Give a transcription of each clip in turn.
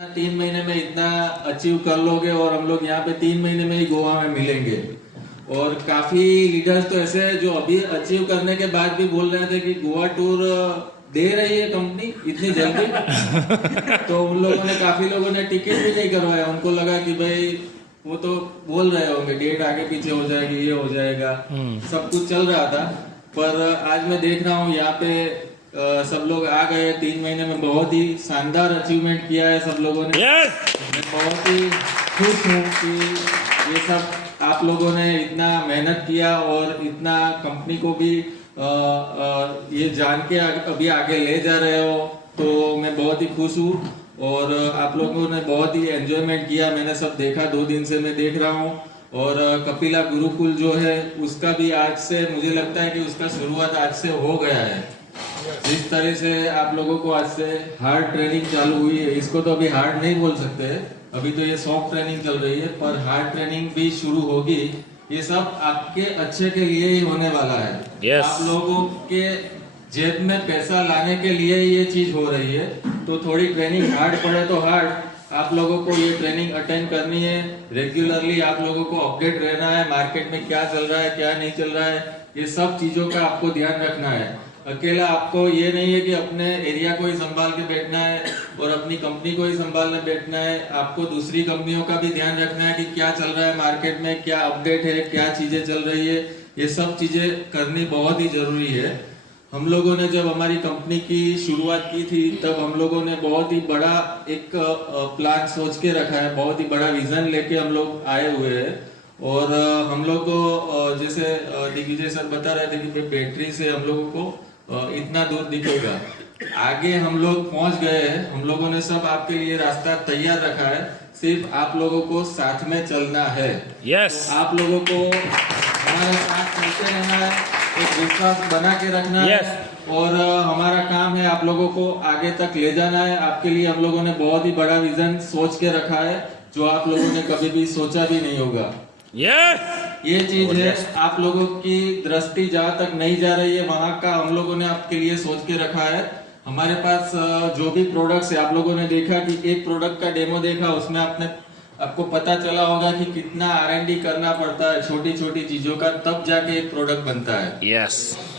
3 महीने में इतना अचीव कर लोगे और हम लोग यहाँ पे 3 महीने में ही गोवा में मिलेंगे। और काफी लीडर्स तो ऐसे हैं जो अभी अचीव करने के बाद भी बोल रहे थे कि गोवा टूर दे रही है कंपनी इतनी जल्दी। तो उन लोगों ने काफी लोगों ने टिकट भी नहीं करवाया। उनको लगा कि भाई वो तो बोल रहे होंगे डेट आगे पीछे हो जाएगी, ये हो जाएगा, सब कुछ चल रहा था। पर आज मैं देख रहा हूँ यहाँ पे सब लोग आ गए। 3 महीने में बहुत ही शानदार अचीवमेंट किया है सब लोगों ने। मैं बहुत ही खुश हूँ कि ये सब आप लोगों ने इतना मेहनत किया और इतना कंपनी को भी ये जान के अभी आगे ले जा रहे हो, तो मैं बहुत ही खुश हूँ। और आप लोगों ने बहुत ही एंजॉयमेंट किया, मैंने सब देखा, 2 दिन से मैं देख रहा हूँ। और कपिला गुरुकुल जो है उसका भी आज से मुझे लगता है कि उसका शुरुआत आज से हो गया है। जिस तरह से आप लोगों को आज से हार्ड ट्रेनिंग चालू हुई है, इसको तो अभी हार्ड नहीं बोल सकते, अभी तो ये सॉफ्ट ट्रेनिंग चल रही है, पर हार्ड ट्रेनिंग भी शुरू होगी। ये सब आपके अच्छे के लिए ही होने वाला है। आप लोगों के जेब में पैसा लाने के लिए ये चीज हो रही है। तो थोड़ी ट्रेनिंग हार्ड पड़े तो हार्ड, आप लोगों को ये ट्रेनिंग अटेंड करनी है। रेगुलरली आप लोगों को अपडेट रहना है, मार्केट में क्या चल रहा है क्या नहीं चल रहा है, ये सब चीजों का आपको ध्यान रखना है। अकेला आपको ये नहीं है कि अपने एरिया को ही संभाल के बैठना है और अपनी कंपनी को ही संभालने बैठना है। आपको दूसरी कंपनियों का भी ध्यान रखना है कि क्या चल रहा है मार्केट में, क्या अपडेट है, क्या चीजें चल रही है। ये सब चीजें करनी बहुत ही जरूरी है। हम लोगों ने जब हमारी कंपनी की शुरुआत की थी तब हम लोगों ने बहुत ही बड़ा एक प्लान सोच के रखा है, बहुत ही बड़ा विजन लेके हम लोग आए हुए हैं। और हम लोग को जैसे दिग्विजय सर बता रहे थे कि बैटरी से हम लोगों को इतना दूर दिखेगा, आगे हम लोग पहुंच गए हैं। हम लोगों ने सब आपके लिए रास्ता तैयार रखा है, सिर्फ आप लोगों को साथ में चलना है। तो आप लोगों को हमारे साथ चलते रहना है, एक विश्वास बना के रखना है। और हमारा काम है आप लोगों को आगे तक ले जाना है। आपके लिए हम लोगों ने बहुत ही बड़ा विजन सोच के रखा है जो आप लोगों ने कभी भी सोचा भी नहीं होगा। ये चीज है, आप लोगों की दृष्टि जहाँ तक नहीं जा रही है वहां का हम लोगों ने आपके लिए सोच के रखा है। हमारे पास जो भी प्रोडक्ट्स है, आप लोगों ने देखा कि एक प्रोडक्ट का डेमो देखा, उसमें आपको पता चला होगा कि कितना R&D करना पड़ता है छोटी छोटी चीजों का, तब जाके एक प्रोडक्ट बनता है।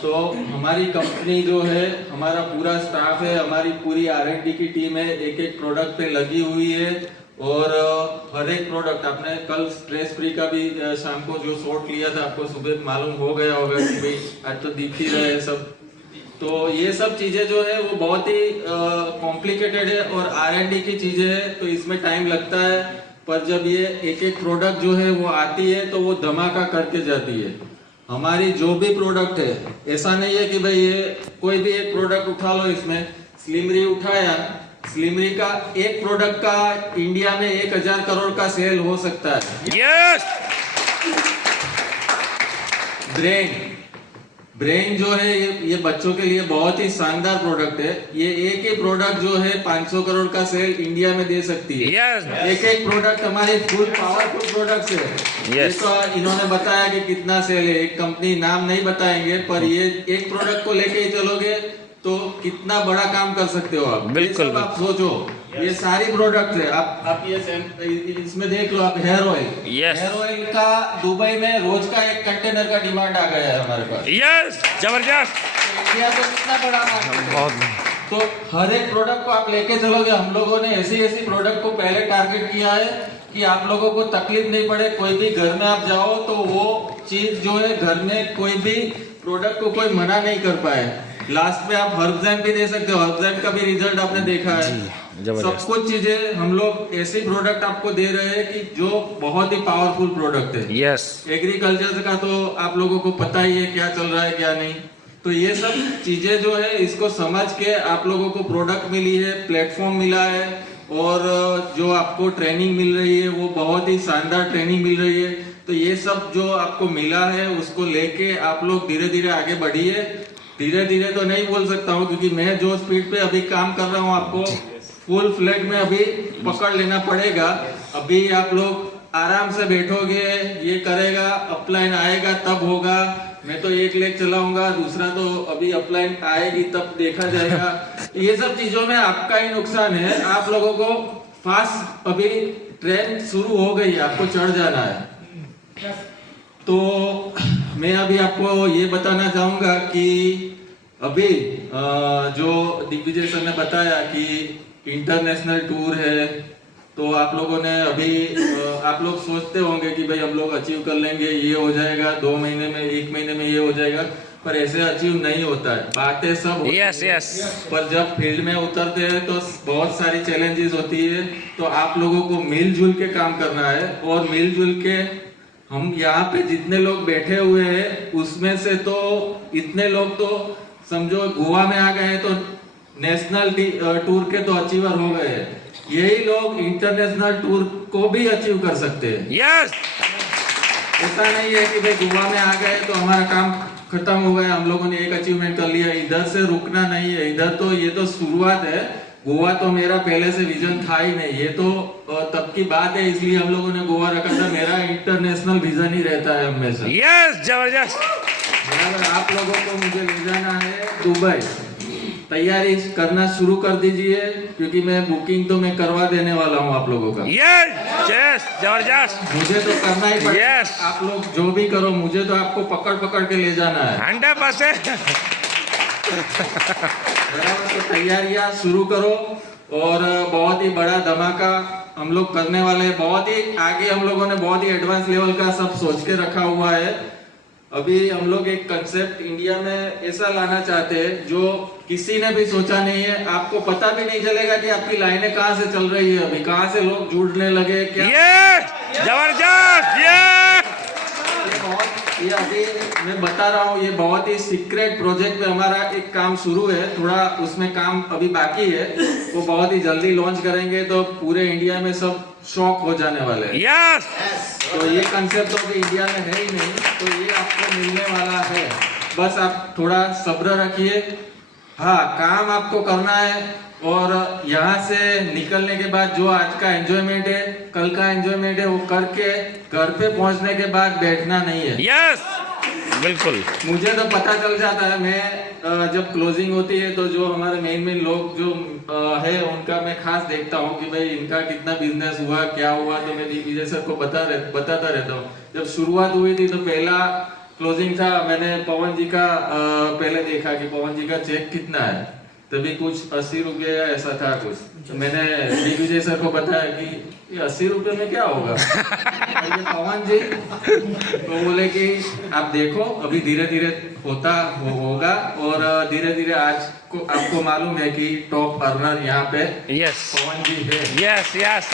तो हमारी कंपनी जो है, हमारा पूरा स्टाफ है, हमारी पूरी R&D की टीम है, एक एक प्रोडक्ट पे लगी हुई है। और हर एक प्रोडक्ट, आपने कल स्ट्रेस फ्री का भी शाम को जो शॉट लिया था, आपको सुबह मालूम हो गया होगा कि भाई आज तो दिख ही रहे हैं सब। तो ये सब चीजें जो है वो बहुत ही कॉम्प्लिकेटेड है और R&D की चीजें है, तो इसमें टाइम लगता है। पर जब ये एक एक प्रोडक्ट जो है वो आती है तो वो धमाका करके जाती है। हमारी जो भी प्रोडक्ट है, ऐसा नहीं है कि भाई ये कोई भी एक प्रोडक्ट उठा लो, इसमें स्लिमरी उठाया, स्लिमरी का एक प्रोडक्ट का इंडिया में 1000 करोड़ का सेल हो सकता है। ब्रेन जो है ये बच्चों के लिए बहुत ही शानदार प्रोडक्ट है। ये एक ही प्रोडक्ट जो है 500 करोड़ का सेल इंडिया में दे सकती है। एक एक प्रोडक्ट हमारे फुल पावरफुल प्रोडक्ट्स है। तो इन्होंने बताया कि कितना सेल है, एक कंपनी नाम नहीं बताएंगे, पर ये एक प्रोडक्ट को लेके चलोगे तो कितना बड़ा काम कर सकते हो आप। बिल्कुल आप सोचो, ये सारी प्रोडक्ट है। आप ये इसमें देख लो, आप हेयर ऑयल का दुबई में रोज का 1 कंटेनर का डिमांड आ गया है हमारे पास। जबरदस्त। इंडिया तो कितना बड़ा मार्केट है, तो हर एक प्रोडक्ट को आप लेके चलोगे। हम लोगों ने ऐसी प्रोडक्ट को पहले टारगेट किया है कि आप लोगों को तकलीफ नहीं पड़े। कोई भी घर में आप जाओ तो वो चीज जो है घर में कोई भी प्रोडक्ट को कोई मना नहीं कर पाए। लास्ट में आप हर्बजैम भी दे सकते हो, हर्बजैम का भी रिजल्ट आपने देखा है। सब कुछ चीजें हम लोग ऐसी प्रोडक्ट आपको दे रहे हैं कि जो बहुत ही पावरफुल प्रोडक्ट है। एग्रीकल्चर का तो आप लोगों को पता ही है क्या चल रहा है क्या नहीं। तो ये सब चीजें जो है इसको समझ के आप लोगों को प्रोडक्ट मिली है, प्लेटफॉर्म मिला है, और जो आपको ट्रेनिंग मिल रही है वो बहुत ही शानदार ट्रेनिंग मिल रही है। तो ये सब जो आपको मिला है उसको लेके आप लोग धीरे धीरे आगे बढ़िए। धीरे धीरे तो नहीं बोल सकता हूँ, क्योंकि मैं जो स्पीड पे अभी काम कर रहा हूँ आपको फुल फ्लैग में अभी पकड़ लेना पड़ेगा। अभी आप लोग आराम से बैठोगे, ये करेगा, अपलाइन आएगा तब होगा। मैं तो 1 लेग चलाऊंगा, दूसरा तो अभी अपलाइन आएगी तब देखा जाएगा। ये सब चीजों में आपका ही नुकसान है। आप लोगों को फास्ट अभी ट्रेन शुरू हो गई है, आपको चढ़ जाना है। तो मैं अभी आपको ये बताना चाहूंगा कि अभी जो दिग्विजय सर ने बताया कि इंटरनेशनल टूर है, तो आप लोगों ने अभी आप लोग सोचते होंगे कि भाई हम लोग अचीव कर लेंगे, ये हो जाएगा 2 महीने में, 1 महीने में ये हो जाएगा, पर ऐसे अचीव नहीं होता है। बातें सब होती है, पर जब फील्ड में उतरते हैं तो बहुत सारी चैलेंजेस होती है। तो आप लोगों को मिलजुल के काम करना है, और मिलजुल के हम यहाँ पे जितने लोग बैठे हुए हैं उसमें से तो इतने लोग तो समझो गोवा में आ गए हैं, तो नेशनल टूर के तो अचीवर हो गए हैं। यही लोग इंटरनेशनल टूर को भी अचीव कर सकते हैं। यस, ऐसा नहीं है कि भाई गोवा में आ गए तो हमारा काम खत्म हो गया, हम लोगों ने एक अचीवमेंट कर लिया। इधर से रुकना नहीं है, इधर तो ये तो शुरुआत है। गोवा तो मेरा पहले से विजन था ही नहीं, ये तो तब की बात है, इसलिए हम लोगों ने गोवा रखा था। मेरा इंटरनेशनल विजन ही रहता है हमेशा। यस, जबरदस्त। बराबर, आप लोगों को मुझे ले जाना है दुबई। तैयारी करना शुरू कर दीजिए, क्योंकि मैं बुकिंग तो मैं करवा देने वाला हूँ आप लोगों का। यस, यस, जबरदस्त। मुझे तो करना ही पड़ेगा। Yes. आप लोग जो भी करो, मुझे तो आपको पकड़ पकड़ के ले जाना है। 100%। बराबर, तो तैयारियां शुरू करो, और बहुत ही बड़ा धमाका हम लोग करने वाले हैं। बहुत ही आगे हम लोगों ने बहुत ही एडवांस लेवल का सब सोच के रखा हुआ है। अभी हम लोग एक कंसेप्ट इंडिया में ऐसा लाना चाहते हैं जो किसी ने भी सोचा नहीं है। आपको पता भी नहीं चलेगा कि आपकी लाइनें कहाँ से चल रही है, अभी कहाँ से लोग जुड़ने लगे क्या। यस, जबरदस्त। ये अभी मैं बता रहा हूँ, ये बहुत ही सीक्रेट प्रोजेक्ट पे हमारा एक काम शुरू है। थोड़ा उसमें काम अभी बाकी है, वो बहुत ही जल्दी लॉन्च करेंगे, तो पूरे इंडिया में सब शॉक हो जाने वाले हैं। यस, तो ये कंसेप्ट तो अभी इंडिया में है ही नहीं, तो ये आपको मिलने वाला है। बस आप थोड़ा सब्र रखिए। हाँ, काम आपको करना है, और यहाँ से निकलने के बाद जो आज का एंजॉयमेंट है, कल का एंजॉयमेंट है, वो करके घर पे पहुंचने के बाद बैठना नहीं है। यस, बिल्कुल। मुझे तो पता चल जाता है, मैं जब क्लोजिंग होती है तो जो हमारे मेन लोग जो है उनका मैं खास देखता हूँ कि भाई इनका कितना बिजनेस हुआ, क्या हुआ, तो मैं दिग्विजय सर को बताता रहता हूँ। जब शुरुआत हुई थी तो पहला क्लोजिंग था, मैंने पवन जी का पहले देखा कि पवन जी का चेक कितना है, तभी कुछ 80 रुपये या ऐसा था कुछ। तो मैंने दिग्विजय सर को बताया कि ये 80 रुपये में क्या होगा। ये पवन जी तो बोले कि आप देखो, अभी धीरे धीरे होगा, और धीरे धीरे आज को आपको मालूम है कि टॉप अर्नर यहाँ पे यस, पवन जी है। Yes, yes.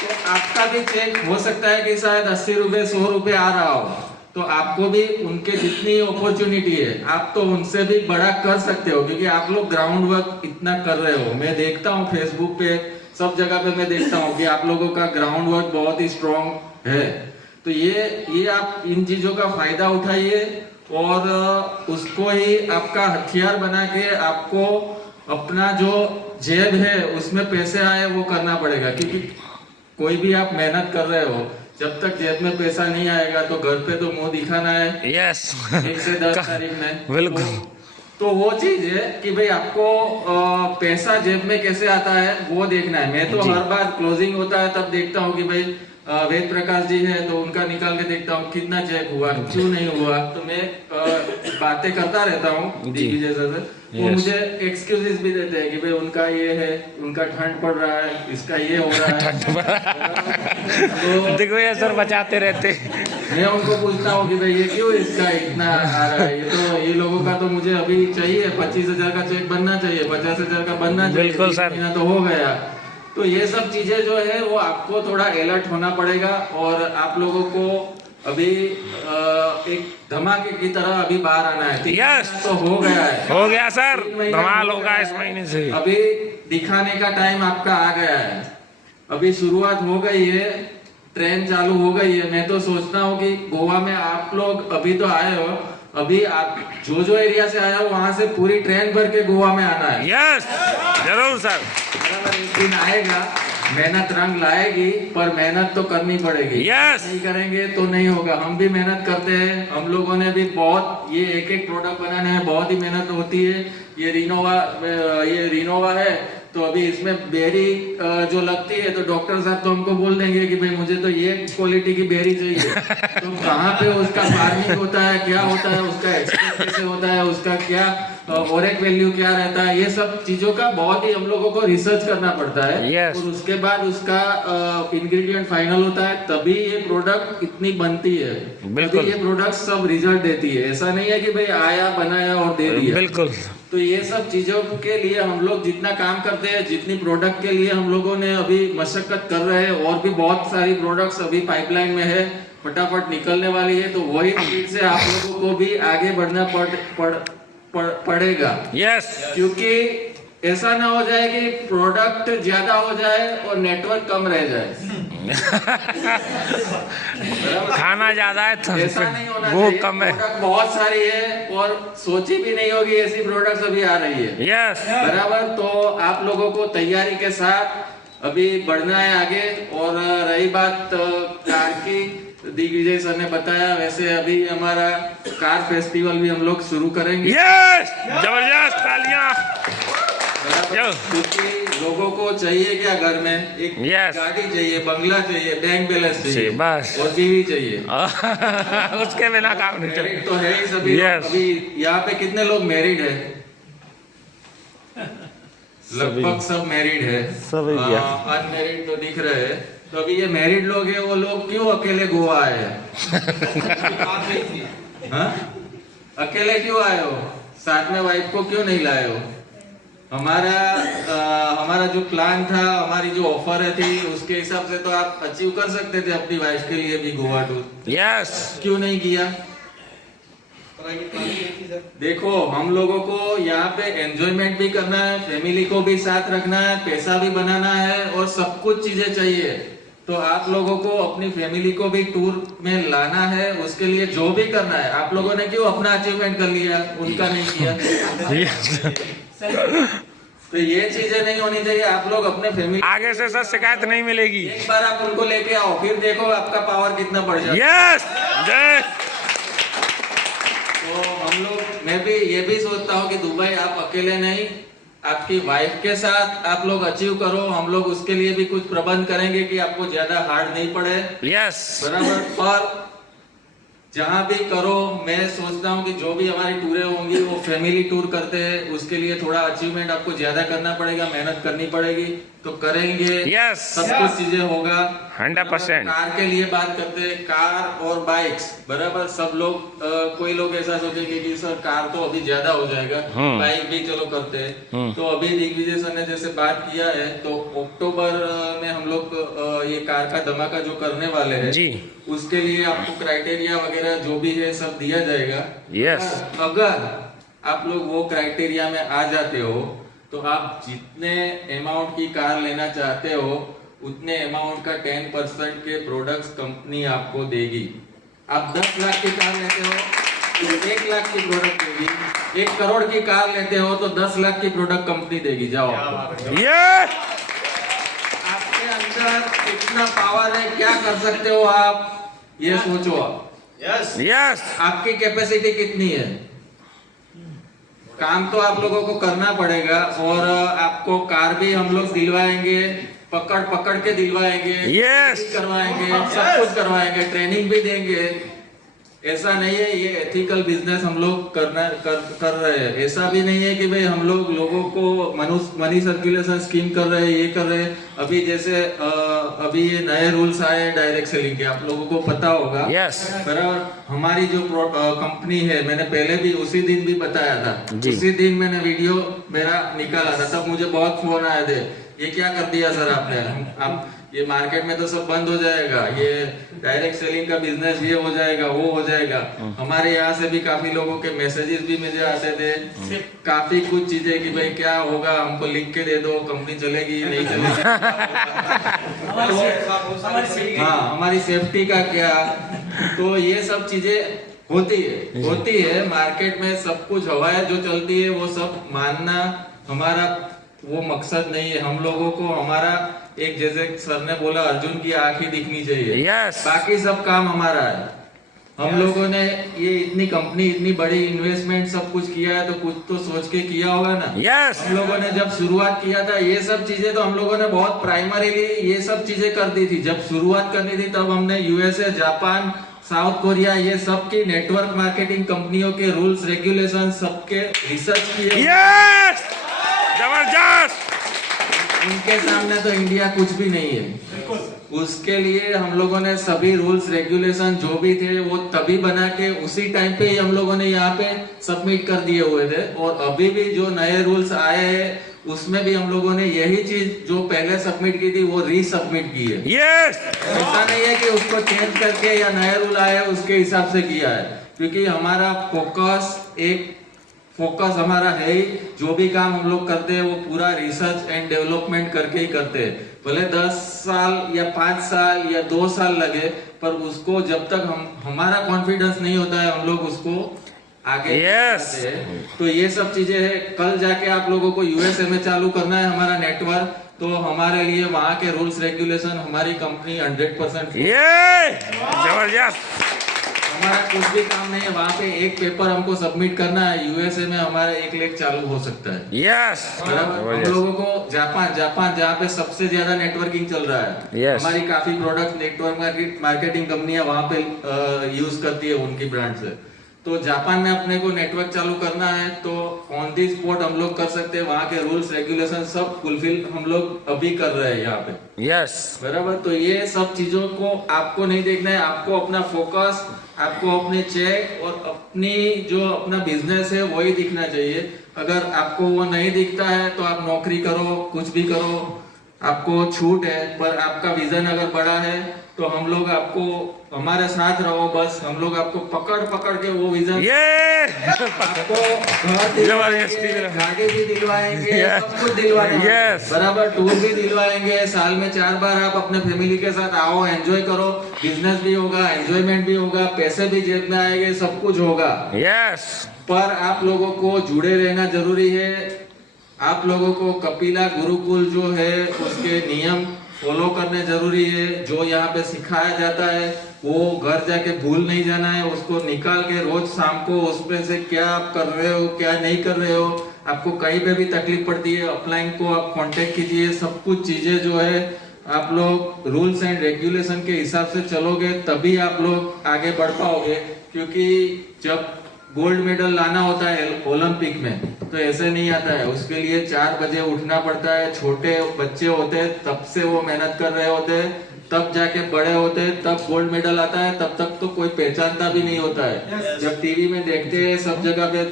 तो आपका भी चेक हो सकता है कि शायद 80 रुपये 100 रुपये आ रहा हो, तो आपको भी उनके जितनी अपॉर्चुनिटी है आप तो उनसे भी बड़ा कर सकते हो, क्योंकि आप लोग ग्राउंड वर्क इतना कर रहे हो। मैं देखता हूँ फेसबुक पे, सब जगह पे मैं देखता हूँ कि आप लोगों का ग्राउंड वर्क बहुत ही स्ट्रॉन्ग है। तो ये आप इन चीजों का फायदा उठाइए, और उसको ही आपका हथियार बना के आपको अपना जो जेब है उसमें पैसे आए वो करना पड़ेगा। क्योंकि कोई भी आप मेहनत कर रहे हो, जब तक जेब में पैसा नहीं आएगा तो घर पे तो मुंह दिखाना है। यस, 1 से 10 तारीख में बिल्कुल। तो वो चीज है कि भाई आपको पैसा जेब में कैसे आता है वो देखना है। मैं तो हर बार क्लोजिंग होता है तब देखता हूँ कि भाई वेद प्रकाश जी है तो उनका निकाल के देखता हूँ कितना चेक हुआ, क्यों नहीं हुआ। तो मैं बातें करता रहता हूँ दिग्विजय सर से। वो मुझे एक्सक्यूजेस भी देते हैं कि भाई उनका ये है, उनका ठंड पड़ रहा है, इसका ये हो रहा है। तो दिग्विजय सर बचाते रहते। मैं उनको पूछता हूँ कि भाई ये क्यों इसका इतना आ रहा है, ये लोगों का तो मुझे अभी चाहिए 25,000 का चेक बनना चाहिए, 50,000 का बनना चाहिए। बिल्कुल सर, तो हो गया। तो ये सब चीजें जो है वो आपको थोड़ा अलर्ट होना पड़ेगा, और आप लोगों को अभी एक धमाके की तरह अभी बाहर आना है। यस, तो हो गया है, हो गया सर, धमाल होगा इस महीने से। अभी दिखाने का टाइम आपका आ गया है। अभी शुरुआत हो गई है, ट्रेन चालू हो गई है। मैं तो सोचता हूँ कि गोवा में आप लोग अभी तो आए हो, अभी आप जो एरिया से आया हो वहां से पूरी ट्रेन भर के गोवा में आना है। यस, जरूर सर। एक दिन आएगा, मेहनत रंग लाएगी, पर मेहनत तो करनी पड़ेगी। यस, नहीं करेंगे तो नहीं होगा। हम भी मेहनत करते हैं, हम लोगों ने भी बहुत, ये एक प्रोडक्ट बनाने में बहुत ही मेहनत होती है। ये रिनोवा है, तो अभी इसमें बेरी जो लगती है तो डॉक्टर साहब तो हमको बोल देंगे कि भाई मुझे तो ये क्वालिटी की बेरी चाहिए। तो कहाँ पे उसका फार्मिंग होता है, क्या होता है, उसका एक्सपोर्ट कैसे होता है, उसका क्या ओरेक वैल्यू क्या रहता है, ये सब चीजों का बहुत ही हम लोगों को रिसर्च करना पड़ता है। Yes. और उसके बाद उसका इंग्रेडिएंट फाइनल होता है, तभी ये प्रोडक्ट इतनी बनती है, बिल्कुल। तभी ये प्रोडक्ट सब रिजल्ट देती है। ऐसा नहीं है कि भाई आया बनाया और दे दिया। बिल्कुल। तो ये सब चीजों के लिए हम लोग जितना काम करते हैं, जितनी प्रोडक्ट के लिए हम लोगों ने अभी मशक्कत कर रहे हैं, और भी बहुत सारी प्रोडक्ट्स अभी पाइपलाइन में है, फटाफट निकलने वाली है। तो वही स्पीड से आप लोगों को भी आगे बढ़ना पड़ेगा। यस। क्योंकि ऐसा ना हो जाए कि प्रोडक्ट ज्यादा हो जाए और नेटवर्क कम रह जाए। खाना ज्यादा है तो ऐसा नहीं होना वो चाहिए। कम है। प्रोडक्ट बहुत सारी है और सोची भी नहीं होगी ऐसी प्रोडक्ट्स अभी आ रही है। यस। बराबर। तो आप लोगों को तैयारी के साथ अभी बढ़ना है आगे। और रही बात कार की, दिग्विजय सर ने बताया, वैसे अभी हमारा कार फेस्टिवल भी हम लोग शुरू करेंगे। यस, जबरदस्त तालियां। बराबर। क्योंकि लोगों को चाहिए क्या घर में, एक Yes. गाड़ी चाहिए, बंगला चाहिए, बैंक बैलेंस चाहिए, बस। और टीवी चाहिए। उसके बिना काम नहीं चलेगा। मैरिड तो है ही सभी। Yes. अभी यहाँ पे कितने लोग मैरिड है? लगभग सब मैरिड है। सभी अनमैरिड तो दिख रहे हैं। तो अभी ये मैरिड लोग हैं, वो लोग क्यों अकेले गोवा आए हैं? हाँ? अकेले क्यों आए हो? साथ में वाइफ को क्यों नहीं लाए हो? हमारा जो प्लान था, हमारी जो ऑफर है थी, उसके हिसाब से तो आप अचीव कर सकते थे अपनी वाइफ के लिए भी गोवा टूर। यस। क्यों नहीं किया? देखो, हम लोगों को यहाँ पे एंजॉयमेंट भी करना है, फैमिली को भी साथ रखना है, पैसा भी बनाना है, और सब कुछ चीजें चाहिए। तो आप लोगों को अपनी फैमिली को भी टूर में लाना है। उसके लिए जो भी करना है, आप लोगों ने क्यों अपना अचीवमेंट कर लिया, उनका नहीं किया? तो ये चीजें नहीं होनी चाहिए। आप लोग अपने फैमिली, आगे से सर शिकायत नहीं मिलेगी। एक बार आप उनको लेके आओ, फिर देखो आपका पावर कितना बढ़ जाए। यस। जय। तो हम लोग, मैं भी ये भी सोचता हूँ कि दुबई आप अकेले नहीं, आपकी वाइफ के साथ आप लोग अचीव करो। हम लोग उसके लिए भी कुछ प्रबंध करेंगे कि आपको ज्यादा हार्ड नहीं पड़े। यस। बराबर। और जहाँ भी करो, मैं सोचता हूँ कि जो भी हमारी टूरें होंगी वो फैमिली टूर करते हैं, उसके लिए थोड़ा अचीवमेंट आपको ज्यादा करना पड़ेगा, मेहनत करनी पड़ेगी, तो करेंगे। यस। सब कुछ चीजें होगा। 100%। कार के लिए बात करते हैं, कार और बाइक्स। बराबर। सब लोग कोई लोग ऐसा सोचेंगे कि सर कार तो अभी ज्यादा हो जाएगा, बाइक भी चलो करते हैं। तो अभी दिग्विजय सर ने जैसे बात किया है, तो अक्टूबर में हम लोग ये कार का धमाका जो करने वाले हैं जी, उसके लिए आपको क्राइटेरिया वगैरह जो भी है सब दिया जाएगा। यस। अगर आप लोग वो क्राइटेरिया में आ जाते हो, तो आप जितने अमाउंट की कार लेना चाहते हो, उतने अमाउंट का 10% के प्रोडक्ट्स कंपनी आपको देगी। आप 10 लाख की कार लेते हो तो 1 लाख की प्रोडक्ट देगी। 1 करोड़ की कार लेते हो तो 10 लाख की प्रोडक्ट कंपनी देगी। जाओ, यस। आपके अंदर कितना पावर है, क्या कर सकते हो आप, ये सोचो आप। यस। आपकी कैपेसिटी कितनी है? काम तो आप लोगों को करना पड़ेगा। और आपको कार भी हम लोग दिलवाएंगे, पकड़ के दिलवाएंगे, Yes. करवाएंगे, सब कुछ करवाएंगे, ट्रेनिंग भी देंगे। ऐसा नहीं है, ये एथिकल बिजनेस हम लोग कर रहे हैं। ऐसा भी नहीं है कि भाई हम लोग लोगों को मनी सर्कुलेशन स्कीम कर रहे हैं, ये कर रहे हैं। अभी जैसे अभी ये नए रूल्स आए डायरेक्ट सेलिंग के, आप लोगों को पता होगा। यस। बराबर। हमारी जो कंपनी है, मैंने पहले भी उसी दिन भी बताया था, उसी दिन मैंने वीडियो मेरा निकाला था, तब मुझे बहुत फोन आए थे, ये क्या कर दिया सर आपने, आप ये मार्केट में तो सब बंद हो जाएगा, ये डायरेक्ट सेलिंग का बिजनेस ये हो जाएगा, वो हो जाएगा। हमारे यहाँ से भी काफी लोगों के मैसेजेस भी मुझे आते थे, काफी कुछ चीजें कि भाई क्या होगा, हमको लिख के दे दो, कंपनी चलेगी नहीं चलेगी। हाँ, हमारी सेफ्टी का क्या। तो ये सब चीजें होती है मार्केट में। सब कुछ हवाएं जो चलती है वो सब मानना हमारा वो मकसद नहीं है। हम लोगों को हमारा एक, जैसे सर ने बोला, अर्जुन की आंख ही दिखनी चाहिए। यस। बाकी सब काम हमारा है। हम लोगों ने ये इतनी कंपनी, इतनी बड़ी इन्वेस्टमेंट सब कुछ किया है, तो कुछ तो सोच के किया होगा ना। यस हम लोगों ने जब शुरुआत किया था, ये सब चीजें तो हम लोगों ने बहुत प्राइमरीली ये सब चीजें कर दी थी। जब शुरुआत करनी थी तब हमने यूएसए, जापान, साउथ कोरिया, ये सब की नेटवर्क मार्केटिंग कंपनियों के रूल्स रेगुलेशन सबके रिसर्च किए। यस जबरदस्त उनके सामने तो इंडिया कुछ भी नहीं है। उसके लिए हम लोगों ने सभी रूल्स रेगुलेशन जो भी थे वो तभी बना के उसी टाइम पे ही हम लोगों ने यहाँ पे सबमिट कर दिए हुए थे। और अभी भी जो नए रूल्स आए हैं उसमें भी हम लोगों ने यही चीज जो पहले सबमिट की थी वो रीसबमिट की है। यस ऐसा नहीं है कि उसको चेंज करके या नए रूल आए उसके हिसाब से किया है, क्योंकि हमारा फोकस हमारा है ही। जो भी काम हम लोग करते हैं वो पूरा रिसर्च एंड डेवलपमेंट करके ही करते हैं। भले 10 साल या 5 साल या 2 साल लगे, पर उसको जब तक हमारा कॉन्फिडेंस नहीं होता है हम लोग उसको आगे Yes. बढ़ाते हैं। तो ये सब चीजें है। कल जाके आप लोगों को यूएसए में चालू करना है हमारा नेटवर्क, तो हमारे लिए वहाँ के रूल्स रेगुलेशन हमारी कंपनी 100% ये जबरदस्त हमारा कुछ भी काम नहीं है। वहाँ पे एक पेपर हमको सबमिट करना है, यूएसए में हमारा 1 लाख चालू हो सकता है। यस बराबर। हम लोगों को जापान जहाँ पे सबसे ज्यादा नेटवर्किंग चल रहा है, Yes. हमारी काफी प्रोडक्ट नेटवर्क मार्केटिंग कंपनियां वहाँ पे यूज करती है उनकी ब्रांड से। तो जापान में अपने को नेटवर्क चालू करना है तो ऑन दी स्पॉट हम लोग कर सकते हैं। वहाँ के रूल्स रेगुलेशन सब फुलफिल हम लोग अभी कर रहे हैं यहाँ पे। यस बराबर। तो ये सब चीजों को आपको नहीं देखना है, आपको अपना फोकस, आपको अपने चेक और अपनी जो अपना बिजनेस है वही दिखना चाहिए। अगर आपको वो नहीं दिखता है तो आप नौकरी करो, कुछ भी करो, आपको छूट है। पर आपका विजन अगर बड़ा है तो हम लोग आपको हमारे साथ रहो, बस हम लोग आपको पकड़ के वो विजन ये आपको घर जबरदस्ती दिलवाएंगे, में। गाड़ी भी दिलवाएंगे, Yes. सब कुछ दिलवाएंगे। Yes. बराबर। टूर भी दिलवाएंगे, साल में 4 बार आप अपने फैमिली के साथ आओ, एंजॉय करो। बिजनेस भी होगा, एंजॉयमेंट भी होगा, पैसे भी जेब में आएंगे, सब कुछ होगा। यस पर आप लोगों को जुड़े रहना जरूरी है। आप लोगों को कपिला गुरुकुल जो है उसके नियम फॉलो करने जरूरी है। जो यहाँ पे सिखाया जाता है वो घर जाके भूल नहीं जाना है, उसको निकाल के रोज शाम को उसमें से क्या आप कर रहे हो, क्या नहीं कर रहे हो। आपको कहीं पे भी तकलीफ पड़ती है, अपलाइन को आप कांटेक्ट कीजिए। सब कुछ चीजें जो है आप लोग रूल्स एंड रेगुलेशन के हिसाब से चलोगे तभी आप लोग आगे बढ़ पाओगे। क्योंकि जब गोल्ड मेडल लाना होता है ओलंपिक में तो ऐसे नहीं आता है, उसके लिए 4 बजे उठना पड़ता है। छोटे बच्चे होते हैं तब से वो मेहनत कर रहे होते हैं, तब जाके बड़े होते हैं, तब गोल्ड मेडल आता है। तब तक तो कोई पहचानता भी नहीं होता है। जब टीवी में देखते हैं सब जगह पे